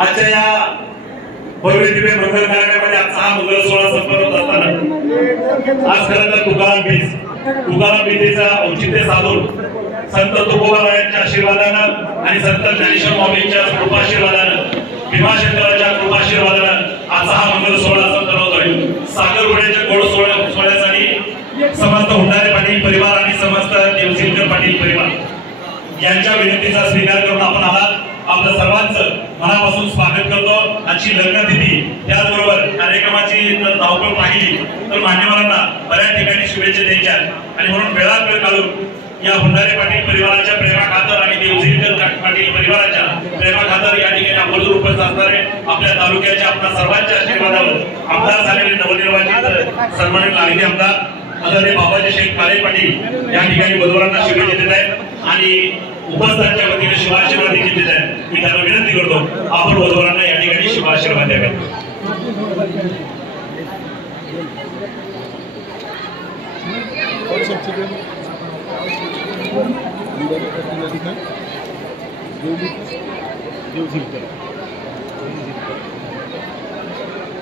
आजच्या या भव्य दिव्य मंगल कार्यालयामध्ये आजचा हा मंगल सोहळा संपन्न होत असताना आज खरं तर तुकाराम बीजेचा औचित्य साधून संत तुकोबारायांच्या आशीर्वादानं आणि संत ज्ञानेश्वर माऊलींच्या कृपाशीर्वादानं भीमाशंकराच्या कृपाशीर्वादानं आजचा हा मंगल सोहळा संपन्न होतोय। साखरपुड्याच्या गोड सोहळ्यासाठी समस्त हुंडारे पाटील परिवार आणि समस्त देवसिंगकर पाटील परिवार यांच्या विनंतीचा स्वीकार करून आपण आलात। आपल्या सर्वांचं मनापासून स्वागत करतो। आजची लग्नतिथी त्याचबरोबर कार्यक्रमाची जर धावपळ पाहिली तर मान्यवरांना बऱ्याच ठिकाणी शुभेच्छा द्यायच्या आणि म्हणून वेळात वेळ काढून या हुंडारे पाटील परिवाराच्या प्रेमाखातर आणि देवसिंगकर पाटील परिवाराच्या प्रेमाखातर या ठिकाणी आपण उपस्थित असणारे आपल्या तालुक्याच्या आपल्या सर्वांच्या आशीर्वादावर आमदार झालेले नवनिर्वाचित सन्मानित लाडके आमदार आदरणीय बाबाजी शेख काळे पाटील या ठिकाणी वधूवरांना शुभेच्छा देत आहेत आणि उपस्थितांच्या वतीने शुभाशीर्वाद देखील देत आहेत। मी त्यांना विनंती करतो आपण वधूवरांना या ठिकाणी शुभाशीर्वाद द्यावेत।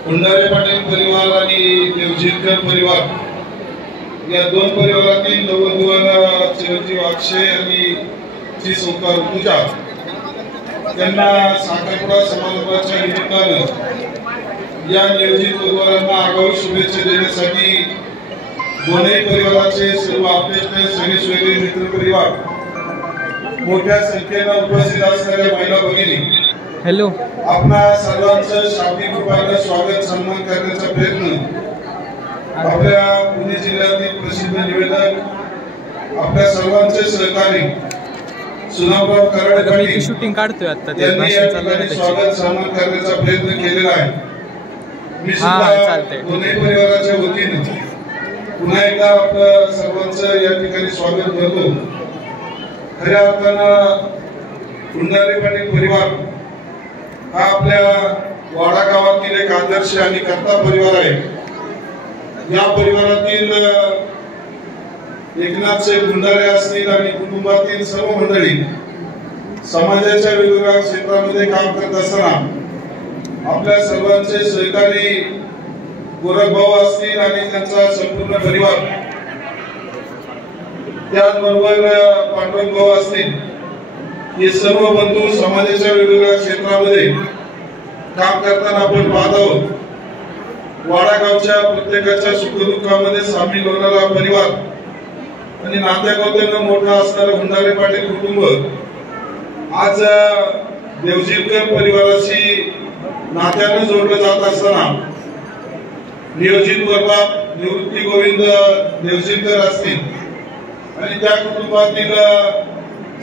हुंडारे पाटील परिवार आणि देवसिंगकर परिवार या दोन परिवारातील नववधूंना चिरंजीव अक्षय आणि ची सौकार पूजा त्यांना साखरपुडा समारंभाच्या निमित्तानं या नियोजित वधूवरांना आगाऊ शुभेच्छा देण्यासाठी दोन्ही परिवाराचे सर्व आपले सगळे मित्र परिवार मोठ्या संख्येनं उपस्थित असणाऱ्या महिला भगिनी हॅलो आपणा सर्वांचं शाब्दिक रूपाने स्वागत सन्मान करण्याचा प्रयत्न आपल्या पुणे जिल्ह्यातील प्रसिद्ध निवेदक आपल्या सर्वांचे सहकारी सुनामराव कराड पाटील शूटिंग काढतोय आता स्वागत सन्मान करण्याचा प्रयत्न केलेला आहे। मी सुद्धा दोन्ही परिवाराच्या वतीने पुन्हा एकदा आपलं सर्वांचं या ठिकाणी स्वागत करतो। खऱ्या अर्थानं हुंडारे पाटील परिवार हा आपल्या वाडा गावातील एक आदर्श आणि कर्ता परिवार आहे। या परिवारातील एकनाथ साहेब हुंडारे असतील आणि कुटुंबातील सर्व मंडळी समाजाच्या वेगवेगळ्या क्षेत्रामध्ये काम करत असताना आपल्या सर्वांचे सहकारी गोरख भाऊ असतील आणि त्यांचा संपूर्ण परिवार त्याचबरोबर पांडुरंग भाऊ असतील हे सर्व बंधू समाजाच्या वेगवेगळ्या क्षेत्रामध्ये काम करताना आपण पाहत आहोत। वाडा गावच्या प्रत्येकाच्या सुखदुःखामध्ये सामील होणारा परिवार आणि नात्यागोत्यांना मोठा असणारा हुंडारे पाटील कुटुंब आज देवसिंगकर परिवाराशी नात्यानं जोडलं जात असताना नियोजित वर्गात निवृत्ती गोविंद देवसिंगकर असतील आणि त्या कुटुंबातील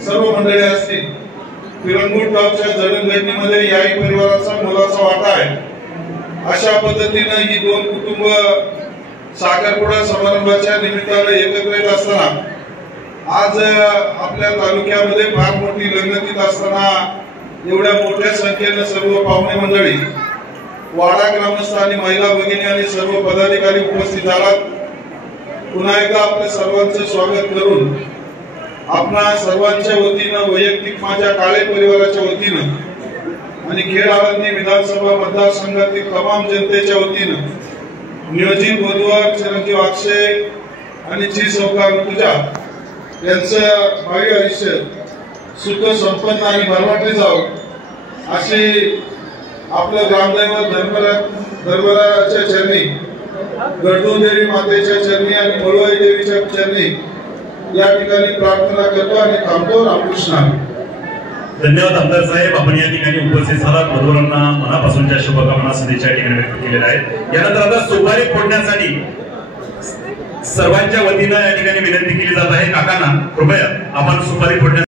सर्व मंडळी असतील पिरंगुट गावच्या जडणघडणीमध्ये याही परिवाराचा मोलाचा वाटा आहे। अशा पद्धतीने ही दोन कुटुंब साखरपुडा समारंभाच्या निमित्तानं एकत्र येत असताना आज आपल्या तालुक्यामध्ये फार मोठी लग्नतिथी असताना एवढ्या मोठ्या संख्येनं सर्व पाहुणे मंडळी वाडा ग्रामस्थ आणि महिला भगिनी आणि सर्व पदाधिकारी उपस्थित आलात। पुन्हा एकदा आपल्या सर्वांचं स्वागत करून आपणा सर्वांच्या वतीनं वैयक्तिक माझ्या काळे परिवाराच्या वतीनं आणि खेड आळंदी विधानसभा मतदारसंघातील तमाम जनतेच्या वतीनं नियोजित वधूवर चिरंजीव अक्षय आणि ची सौकार पूजा यांचं भावी आयुष्य सुख संपन्न आणि भरभराटी जावं अशी आपलं ग्रामदैवत धर्मराच्या चरणी गडदून देवी मातेच्या चरणी आणि मळवाई देवीच्या चरणी या ठिकाणी प्रार्थना करतो आणि थांबतो। रामकृष्ण। धन्यवाद आमदार साहेब, आपण या ठिकाणी उपस्थित झालात। वधूवरांना मनापासूनच्या शुभकामना सदिच्छा या ठिकाणी व्यक्त केलेल्या आहेत। यानंतर आता सुपारी फोडण्यासाठी सर्वांच्या वतीनं या ठिकाणी विनंती केली जात आहे। काकांना कृपया आपण सुपारी फोडण्यासाठी